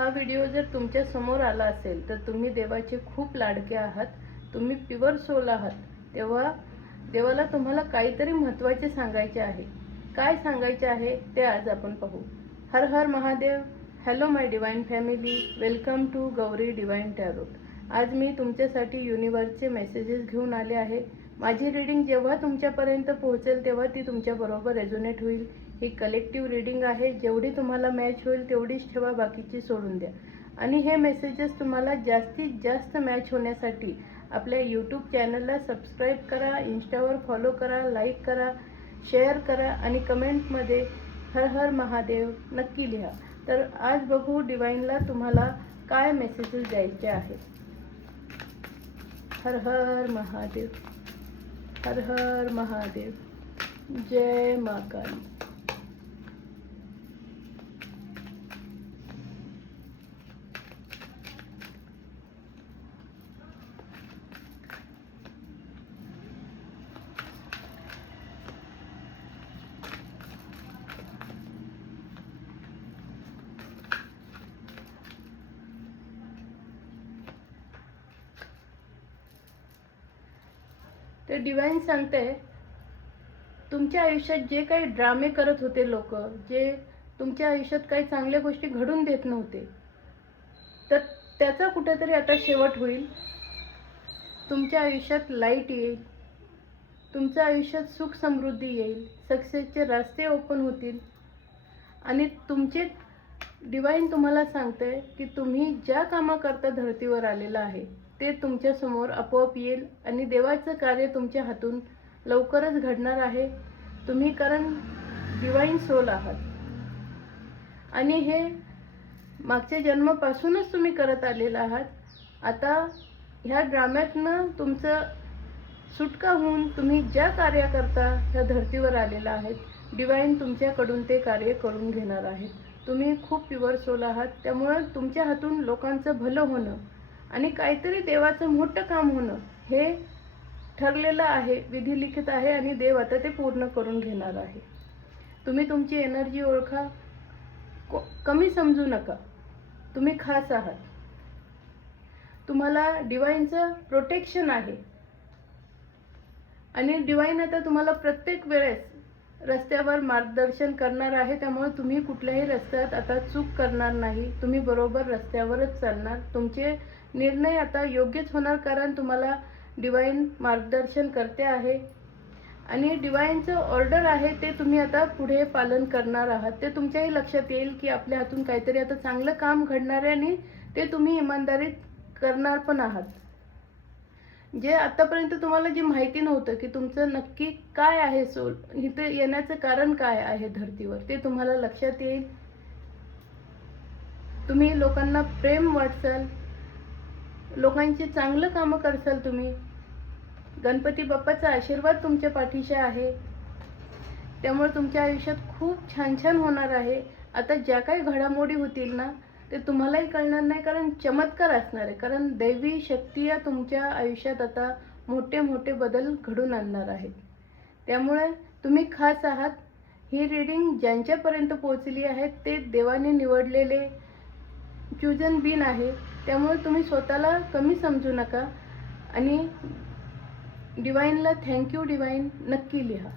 हा व्हिडिओ जर तुमच्या समोर आला असेल तर तुम्ही देवाचे खूप लाडके आहात, तुम्ही प्युअर सोल आहात, तेव्हा देवाला तुम्हाला काहीतरी महत्त्वाचे सांगायचे आहे. काय सांगायचे आहे ते आज आपण पाहू. Har Har Mahadev. Hello my divine family, welcome to Gauri divine tarot. आज मी तुमच्यासाठी युनिवर्सचे मेसेजेस घेऊन आले आहे. माझी रीडिंग जेव्हा तुमच्यापर्यंत पोहोचेल तेव्हा ती तुमच्याबरोबर रेझोनेट होईल. ही कलेक्टिव्ह रीडिंग आहे. जेवढी तुम्हाला मॅच होईल तेवढीच ठेवा, बाकीची सोडून द्या. आणि हे मेसेजेस तुम्हाला जास्तीत जास्त मॅच होण्यासाठी आपल्या यूट्यूब चॅनलला सबस्क्राईब करा, इंस्टावर फॉलो करा, लाईक करा, शेअर करा आणि कमेंटमध्ये हर हर महादेव नक्की लिहा. तर आज बघू डिवाइनला तुम्हाला काय मेसेजेस द्यायचे आहेत. हर हर महादेव, हर हर महादेव, जय मां काली. ते डिवाइन सांगते तुमच्या आयुष्यात जे काही ड्रामे करत होते लोक, जे तुमच्या आयुष्यात काही चांगल्या गोष्टी घडून देत नव्हते, तर त्याचा कुठेतरी आता शेवट होईल. तुमच्या आयुष्यात लाईट येईल, तुमच्या आयुष्यात सुख समृद्धी येईल, सक्सेसचे रस्ते ओपन होतील. आणि तुमचे डिवाइन तुम्हाला सांगते की तुम्ही ज्या कामाकरता धरतीवर आलेला आहे ते तुमच्या समोर आपोआप येईल आणि देवाचं कार्य तुमच्या हातून लवकरच घडणार आहे. तुम्ही कारण डिवाइन सोल आहात आणि हे मागच्या जन्मापासूनच तुम्ही करत आलेला आहात. आता ह्या ड्राम्यातनं तुमचं सुटका होऊन तुम्ही ज्या कार्याकरता ह्या धरतीवर आलेला आहेत, डिवाइन तुमच्याकडून ते कार्य करून घेणार आहेत. तुम्ही खूप प्युअर सोल आहात, त्यामुळे तुमच्या हातून लोकांचं भलं होणं आणि काहीतरी देवाचं मोठं काम होणं हे ठरलेलं आहे, विधिलिखित आहे आणि देव आता ते पूर्ण करून घेणार आहे. तुम्ही तुमची एनर्जी ओळखा, कमी समजू नका. तुम्ही खास आहात. तुम्हाला डिवाइनचं प्रोटेक्शन आहे आणि डिवाइन आता तुम्हाला प्रत्येक वेळेस रस्त्यावर मार्गदर्शन करणार आहे. त्यामुळे तुम्ही कुठल्याही रस्त्यात आता चूक करणार नाही. तुम्ही बरोबर रस्त्यावरच चालणार. तुमचे निर्णय आता योग्यच होणार कारण तुम्हाला डिवाइन मार्गदर्शन करते आहे आणि डिवाइनचं ऑर्डर आहे ते तुम्ही आता पुढे पालन करणार आहात. ते तुमच्याही लक्षात येईल की आपल्या हातून काहीतरी आता चांगलं काम घडणार आहे आणि ते तुम्ही इमानदारीत करणार पण आहात. जे आतापर्यंत तुम्हाला जी माहिती नव्हतं की तुमचं नक्की काय आहे, सोल इथे येण्याचं कारण काय आहे धरतीवर, ते तुम्हाला लक्षात येईल. तुम्ही लोकांना प्रेम वाटसाल, लोकांची चांगलं कामं करसाल. तुम्ही गणपती बाप्पाचा आशीर्वाद तुमच्या पाठीशी आहे, त्यामुळे तुमच्या आयुष्यात खूप छान छान होणार आहे. आता ज्या काही घडामोडी होतील ना ते तुम्हालाही कळणार नाही कारण चमत्कार असणार आहे. कारण दैवी शक्ती या तुमच्या आयुष्यात आता मोठे मोठे बदल घडून आणणार आहेत. त्यामुळे तुम्ही खास आहात. ही रीडिंग ज्यांच्यापर्यंत पोहोचली आहे ते देवाने निवडलेले चूजन बीन आहे. त्यामुळे तुम्ही स्वतःला कमी समजू नका आणि डिवाइनला थँक्यू डिवाइन नक्की लिहा.